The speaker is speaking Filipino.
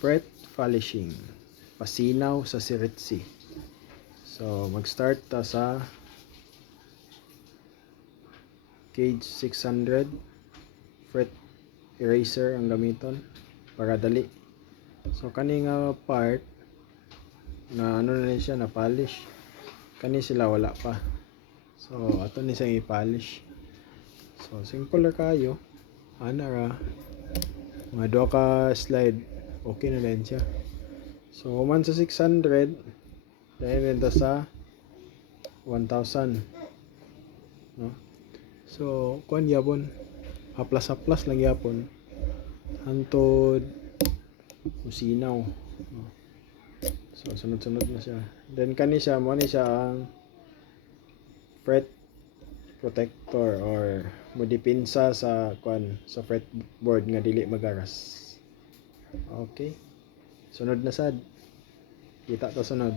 Fret polishing. Pasinaw sa siritsi. So, mag-start ta sa cage 600. Fret eraser ang gamiton para dali. So, kani nga part na ano na siya, na polish. Kani sila wala pa. So, ato ni siyang i-polish. So, simple na kayo. Ana ra. Mga duha ka slide. Okay na din siya. So, human sa 600. Dahil nito sa 1,000. No? So, kuan yapon. Haplas-haplas lang yapon. Hantod usinaw. No? So, sunod-sunod na siya. Then, kani siya, mo ni siya ang fret protector or modipinsa sa kuan sa fretboard nga dili magaras. Okay. Sunod na sad. Kita ta sunod.